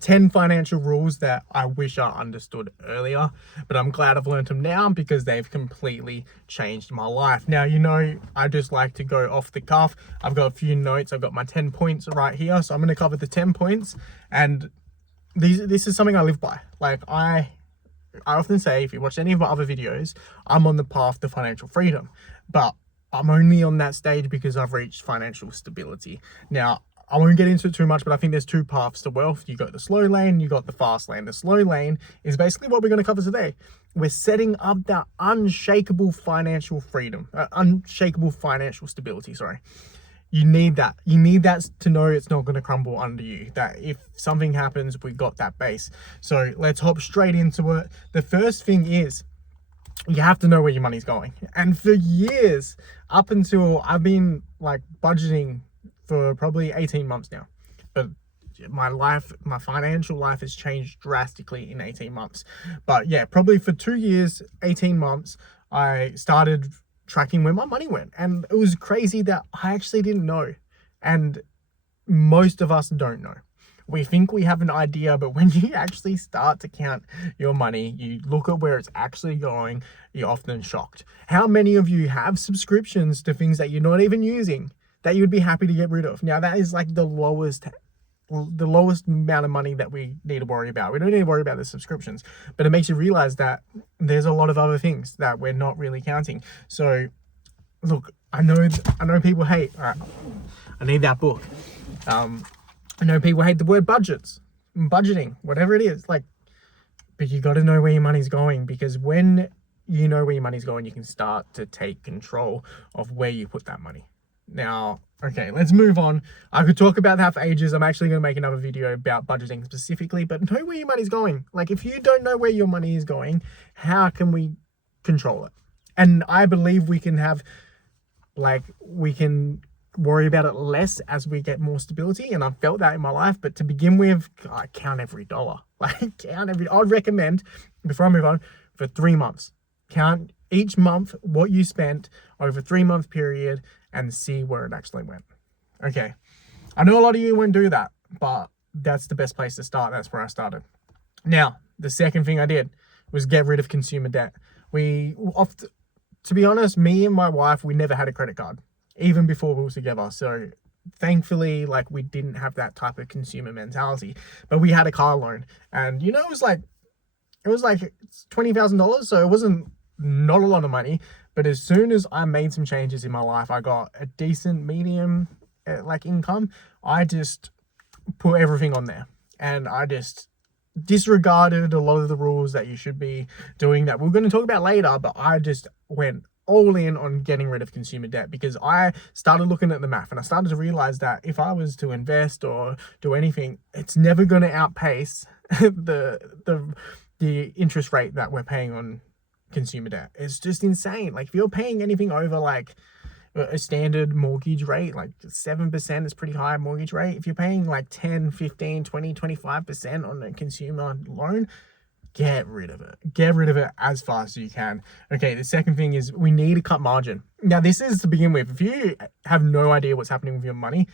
10 financial rules that I wish I understood earlier, but I'm glad I've learned them now because they've completely changed my life. Now, I just like to go off the cuff. I've got a few notes. I've got my 10 points right here. So I'm going to cover the 10 points. And this is something I live by. Like I often say, if you watch any of my other videos, I'm on the path to financial freedom, but I'm only on that stage because I've reached financial stability. Now, I won't get into it too much, but I think there's two paths to wealth. You got the slow lane, you got the fast lane. The slow lane is basically what we're going to cover today. We're setting up that unshakable financial freedom, unshakable financial stability, sorry. You need that. You need that to know it's not going to crumble under you, that if something happens, we got that base. So let's hop straight into it. The first thing is, you have to know where your money's going. And for years, up until I've been like budgeting for probably 18 months now, but my financial life has changed drastically in 18 months. But yeah, probably for 2 years, 18 months, I started tracking where my money went. And it was crazy that I actually didn't know. And most of us don't know. We think we have an idea, but when you actually start to count your money, you look at where it's actually going, you're often shocked. How many of you have subscriptions to things that you're not even using that you'd be happy to get rid of? Now, that is like the lowest amount of money that we need to worry about. We don't need to worry about the subscriptions, but it makes you realize that there's a lot of other things that we're not really counting. So look, I know people hate, all right, I need that book. I know people hate the word budgeting, whatever it is, like, but you got to know where your money's going, because when you know where your money's going, you can start to take control of where you put that money. Now, okay, let's move on. I could talk about that for ages. I'm actually going to make another video about budgeting specifically, but know where your money's going. Like, if you don't know where your money is going, how can we control it? And I believe we can worry about it less as we get more stability. And I've felt that in my life. But to begin with, God, count every dollar. I'd recommend, before I move on, for 3 months. Count each month what you spent over a 3-month period and see where it actually went. Okay, I know a lot of you won't do that, but that's the best place to start. That's where I started. Now, the second thing I did was get rid of consumer debt. To be honest, me and my wife, we never had a credit card, even before we were together. So thankfully, like, we didn't have that type of consumer mentality, but we had a car loan, and it was like $20,000. So it wasn't not a lot of money, but as soon as I made some changes in my life, I got a decent medium income. I just put everything on there, and I just disregarded a lot of the rules that you should be doing that we're going to talk about later. But I just went all in on getting rid of consumer debt, because I started looking at the math and I started to realize that if I was to invest or do anything, it's never going to outpace the interest rate that we're paying on consumer debt. It's just insane. Like, if you're paying anything over like a standard mortgage rate, like 7% is pretty high mortgage rate. If you're paying like 10, 15, 20, 25% on a consumer loan, get rid of it. Get rid of it as fast as you can. Okay, the second thing is we need to cut margin. Now, this is to begin with. If you have no idea what's happening with your money,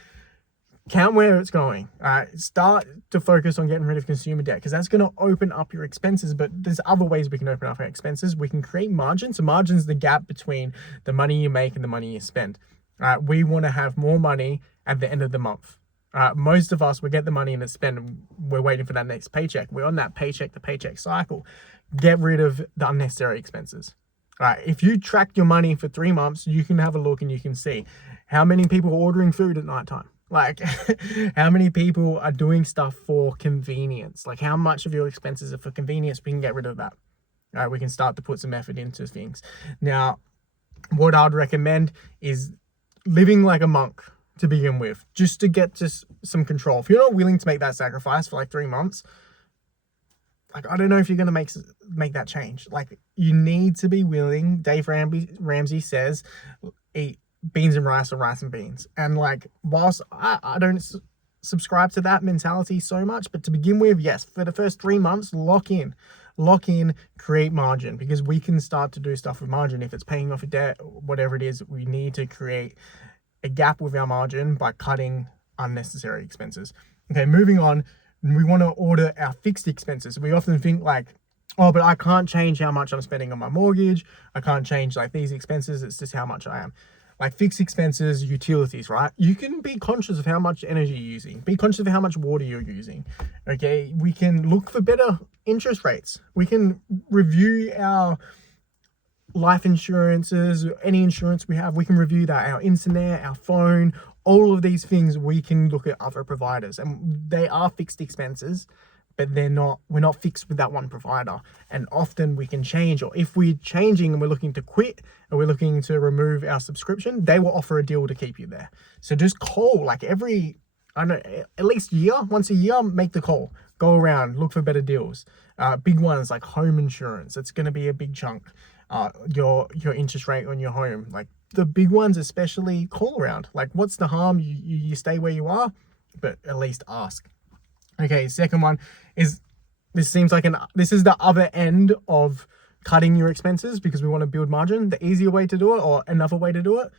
count where it's going. Start to focus on getting rid of consumer debt, because that's going to open up your expenses. But there's other ways we can open up our expenses. We can create margin. So margin is the gap between the money you make and the money you spend. We want to have more money at the end of the month. Most of us, we get the money and spend, and we're waiting for that next paycheck. We're on that paycheck to paycheck cycle. Get rid of the unnecessary expenses. If you track your money for 3 months, you can have a look and you can see how many people are ordering food at nighttime. Like, how many people are doing stuff for convenience? Like, how much of your expenses are for convenience? We can get rid of that. We can start to put some effort into things. Now, what I'd recommend is living like a monk to begin with, just to get to some control. If you're not willing to make that sacrifice for like 3 months, like, I don't know if you're going to make that change. Like, you need to be willing. Dave Ramsey says, eat beans and rice or rice and beans. And like, whilst I don't subscribe to that mentality so much, but to begin with, yes, for the first 3 months, lock in, create margin, because we can start to do stuff with margin. If it's paying off a debt, whatever it is, we need to create a gap with our margin by cutting unnecessary expenses. Okay, moving on. we want to order our fixed expenses. We often think like, oh, but I can't change how much I'm spending on my mortgage. I can't change like these expenses. It's just how much I am. Like fixed expenses, utilities, right? You can be conscious of how much energy you're using. Be conscious of how much water you're using. Okay, we can look for better interest rates. We can review our life insurances, any insurance we have. We can review that, our internet, our phone, all of these things. We can look at other providers, and they are fixed expenses, but we're not fixed with that one provider. And often we can change, or if we're changing and we're looking to quit and we're looking to remove our subscription, they will offer a deal to keep you there. So just call like every, I don't know, at least once a year, make the call, go around, look for better deals. Big ones like home insurance, it's going to be a big chunk. Your interest rate on your home, like the big ones, especially call around. Like what's the harm? You stay where you are, but at least ask. Okay, second one is, this is the other end of cutting your expenses because we want to build margin. The easier way to do it, or another way to do it,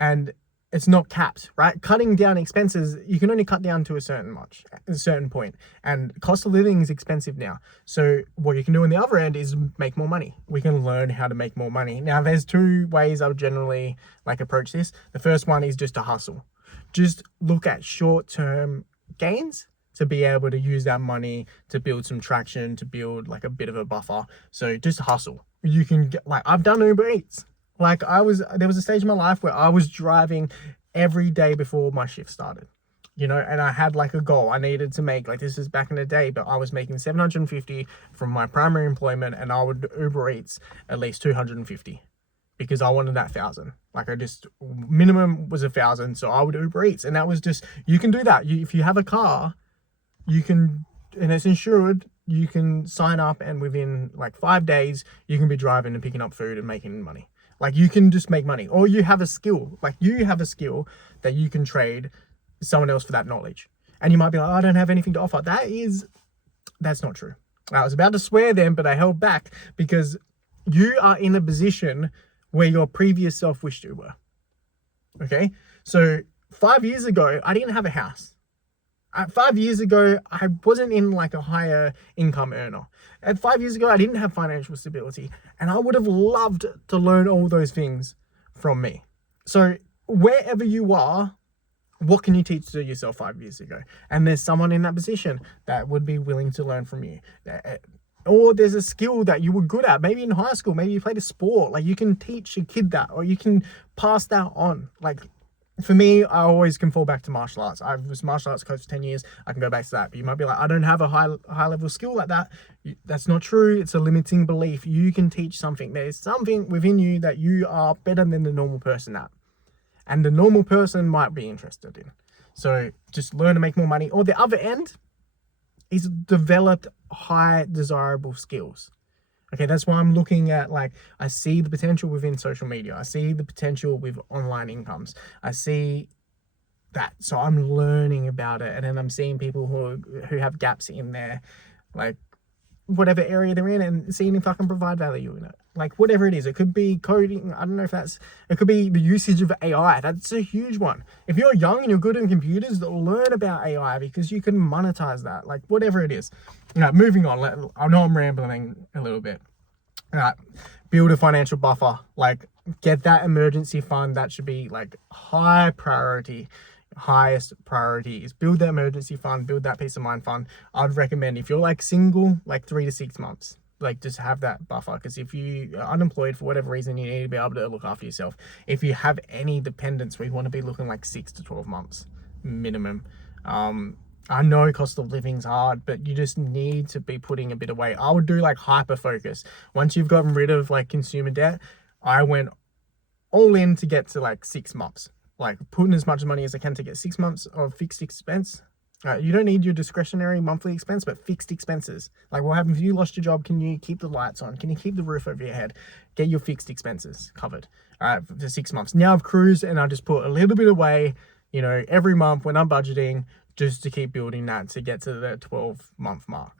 and it's not capped, right? Cutting down expenses, you can only cut down to a certain point, and cost of living is expensive now. So what you can do on the other end is make more money. We can learn how to make more money. Now, there's two ways I would generally like approach this. The first one is just to hustle. Just look at short-term gains to be able to use that money to build some traction, to build like a bit of a buffer. So just hustle. You can get, like, I've done Uber Eats. Like there was a stage in my life where I was driving every day before my shift started, you know, and I had like a goal. I needed to make, like, this is back in the day, but I was making 750 from my primary employment, and I would Uber Eats at least 250 because I wanted that 1,000. Like minimum was 1,000. So I would Uber Eats, and that was just, you can do that. If you have a car, you can, and it's insured, you can sign up, and within like 5 days, you can be driving and picking up food and making money. Like you can just make money, or you have a skill, that you can trade someone else for that knowledge. And you might be like, oh, I don't have anything to offer. That's not true. I was about to swear then, but I held back because you are in a position where your previous self wished you were. Okay. So 5 years ago, I didn't have a house. 5 years ago, I wasn't in like a higher income earner. At 5 years ago, I didn't have financial stability, and I would have loved to learn all those things from me. So wherever you are, what can you teach to yourself 5 years ago? And there's someone in that position that would be willing to learn from you. Or there's a skill that you were good at, maybe in high school, maybe you played a sport. Like you can teach your kid that, or you can pass that on. Like, for me, I always can fall back to martial arts. I was martial arts coach for 10 years. I can go back to that. But you might be like, I don't have a high level skill like that. That's not true. It's a limiting belief. You can teach something. There's something within you that you are better than the normal person at. And the normal person might be interested in. So just learn to make more money. Or the other end is develop high desirable skills. Okay, that's why I'm looking at, like, I see the potential within social media. I see the potential with online incomes. I see that. So I'm learning about it. And then I'm seeing people who have gaps in their, like, whatever area they're in, and seeing if I can provide value in it. Like, whatever it is. It could be coding. I don't know if it could be the usage of AI. That's a huge one. If you're young and you're good in computers, learn about AI because you can monetize that. Like, whatever it is. Now, moving on. I know I'm rambling a little bit. Build a financial buffer. Like, get that emergency fund. That should be like high priority. Highest priority is build that emergency fund, build that peace of mind fund. I'd recommend, if you're like single, like 3 to 6 months, like just have that buffer. Because if you are unemployed for whatever reason, you need to be able to look after yourself. If you have any dependents, we want to be looking like 6 to 12 months minimum. I know cost of living's hard, but you just need to be putting a bit away. I would do like hyper focus. Once you've gotten rid of like consumer debt, I went all in to get to like 6 months. Like putting as much money as I can to get 6 months of fixed expense. You don't need your discretionary monthly expense, but fixed expenses. Like, what happens if you lost your job? Can you keep the lights on? Can you keep the roof over your head? Get your fixed expenses covered. For 6 months. Now I've cruised and I just put a little bit away, you know, every month when I'm budgeting, just to keep building that to get to the 12-month mark.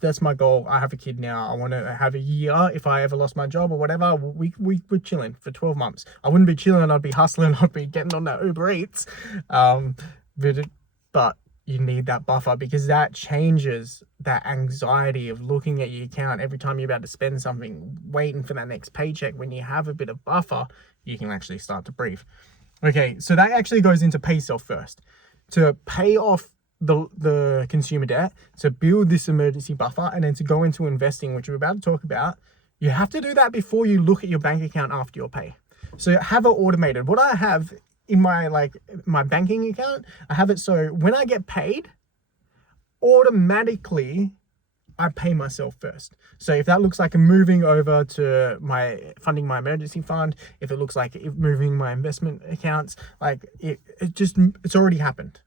That's my goal. I have a kid now. I want to have a year. If I ever lost my job or whatever, we're chilling for 12 months. I wouldn't be chilling. I'd be hustling. I'd be getting on that Uber Eats. But you need that buffer, because that changes that anxiety of looking at your account every time you're about to spend something, waiting for that next paycheck. When you have a bit of buffer, you can actually start to breathe. Okay, so that actually goes into pay yourself first. To pay off the consumer debt, to build this emergency buffer, and then to go into investing, which we're about to talk about, you have to do that before you look at your bank account after your pay. So have it automated. What I have in my banking account, I have it so when I get paid, automatically I pay myself first. So if that looks like moving over to funding my emergency fund, if it looks like moving my investment accounts, like it's already happened.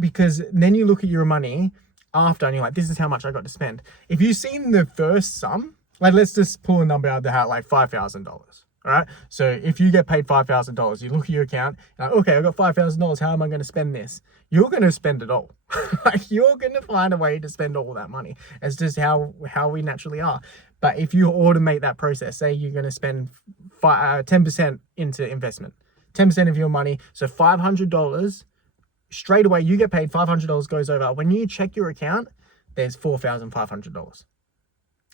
Because then you look at your money after and you're like, this is how much I got to spend. If you've seen the first sum, like let's just pull a number out of the hat, like $5,000. All right. So if you get paid $5,000, you look at your account, like, okay, I got $5,000. How am I going to spend this? You're going to spend it all. Like you're going to find a way to spend all that money. It's just how we naturally are. But if you automate that process, say you're going to spend 10% into investment, 10% of your money, so $500, straight away you get paid, $500 goes over. When you check your account, there's $4,500.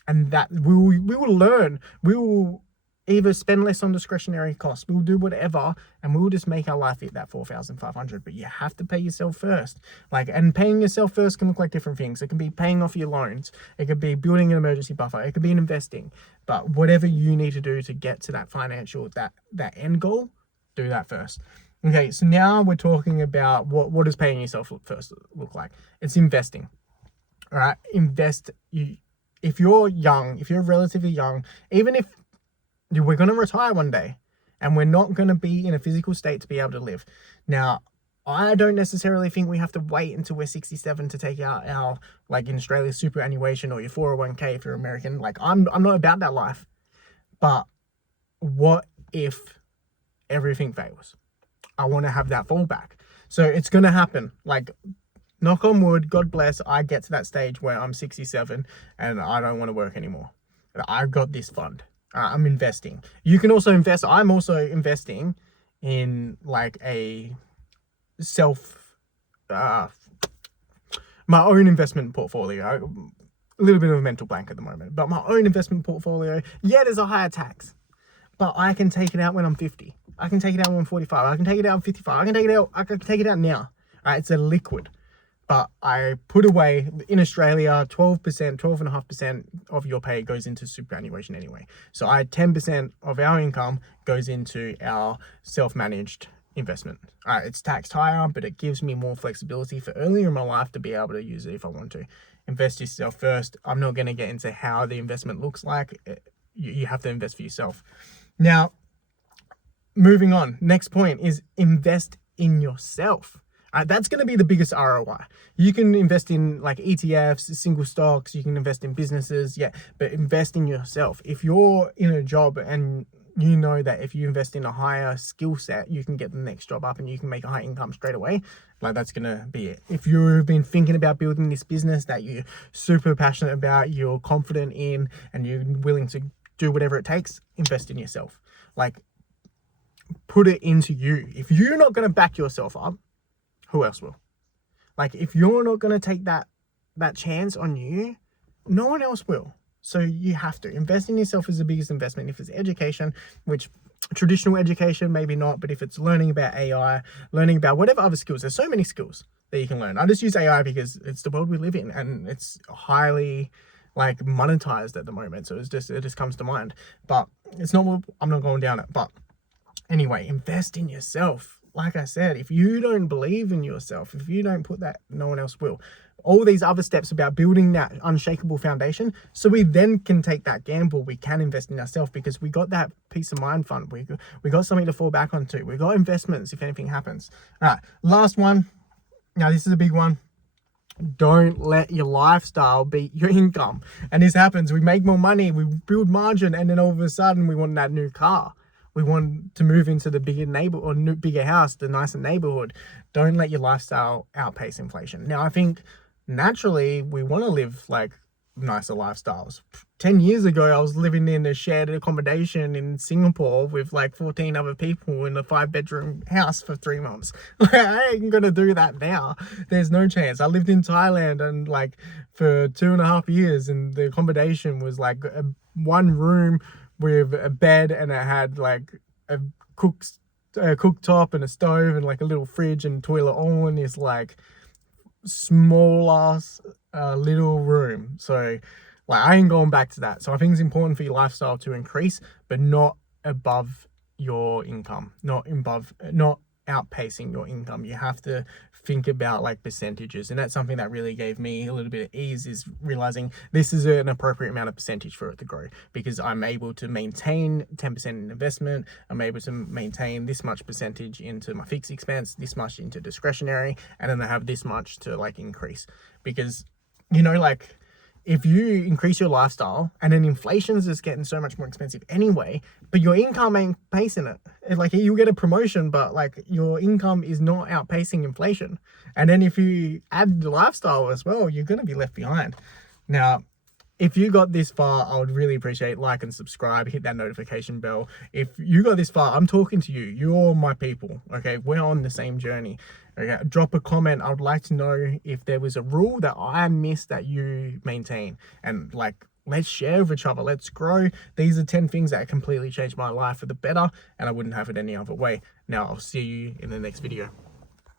And that we will learn. We will either spend less on discretionary costs, we'll do whatever, and we'll just make our life hit that 4,500. But you have to pay yourself first. And paying yourself first can look like different things. It can be paying off your loans. It could be building an emergency buffer. It could be investing. But whatever you need to do to get to that financial, that end goal, do that first. Okay, so now we're talking about what does paying yourself first look like? It's investing. All right, if you're young, if you're relatively young, even if we're going to retire one day and we're not going to be in a physical state to be able to live. Now, I don't necessarily think we have to wait until we're 67 to take out our, like in Australia, superannuation or your 401k if you're American. Like I'm not about that life. But what if everything fails? I want to have that fallback. So it's going to happen. Like, knock on wood, God bless, I get to that stage where I'm 67 and I don't want to work anymore. I've got this fund. I'm investing. You can also invest. I'm also investing in like a my own investment portfolio. A little bit of a mental blank at the moment, but my own investment portfolio. Yeah, there's a higher tax, but I can take it out when I'm 50. I can take it out when I'm 45. I can take it out when 55. I can take it out now. It's a liquid. But I put away, in Australia, 12.5% of your pay goes into superannuation anyway. So 10% of our income goes into our self-managed investment. It's taxed higher, but it gives me more flexibility for earlier in my life to be able to use it if I want to. Invest yourself first. I'm not going to get into how the investment looks like. You have to invest for yourself. Now, moving on. Next point is invest in yourself. That's going to be the biggest ROI. You can invest in like ETFs, single stocks, you can invest in businesses, but invest in yourself. If you're in a job and you know that if you invest in a higher skill set, you can get the next job up and you can make a high income straight away, that's going to be it. If you've been thinking about building this business that you're super passionate about, you're confident in, and you're willing to do whatever it takes, invest in yourself. Put it into you. If you're not going to back yourself up, who else will? If you're not going to take that chance on you, no one else will. So you have to invest in yourself is the biggest investment. If it's education, which traditional education, maybe not, but if it's learning about AI, learning about whatever other skills, there's so many skills that you can learn. I just use AI because it's the world we live in and it's highly monetized at the moment. So it just comes to mind, but it's not, I'm not going down it. But anyway, invest in yourself. Like I said, if you don't believe in yourself, if you don't put that, no one else will. All these other steps about building that unshakable foundation, so we then can take that gamble. We can invest in ourselves because we got that peace of mind fund. We got something to fall back onto. We got investments if anything happens. All right, last one. Now this is a big one. Don't let your lifestyle beat your income. And this happens. We make more money, we build margin, and then all of a sudden we want that new car. We want to move into the bigger bigger house, the nicer neighborhood. Don't let your lifestyle outpace inflation. Now, I think naturally we want to live nicer lifestyles. 10 years ago, I was living in a shared accommodation in Singapore with like 14 other people in a 5-bedroom house for 3 months. I ain't gonna do that now. There's no chance. I lived in Thailand and like for 2.5 years, and the accommodation was like one room with a bed, and it had like a cooktop and a stove and like a little fridge and toilet all in this like small ass little room. So like I ain't going back to that. So I think it's important for your lifestyle to increase, but not above your income, not outpacing your income. You have to think about like percentages, and that's something that really gave me a little bit of ease, is realizing this is an appropriate amount of percentage for it to grow, because I'm able to maintain 10% in investment, I'm able to maintain this much percentage into my fixed expense, this much into discretionary, and then I have this much to like increase. Because you know, like if you increase your lifestyle and then inflation's just getting so much more expensive anyway, but your income ain't pacing it. Like you get a promotion, but like your income is not outpacing inflation. And then if you add the lifestyle as well, you're going to be left behind. Now, if you got this far, I would really appreciate like and subscribe, hit that notification bell. If you got this far, I'm talking to you. You're my people, okay? We're on the same journey. Okay, drop a comment. I would like to know if there was a rule that I missed that you maintain. And like, let's share with each other. Let's grow. These are 10 things that completely changed my life for the better, and I wouldn't have it any other way. Now, I'll see you in the next video.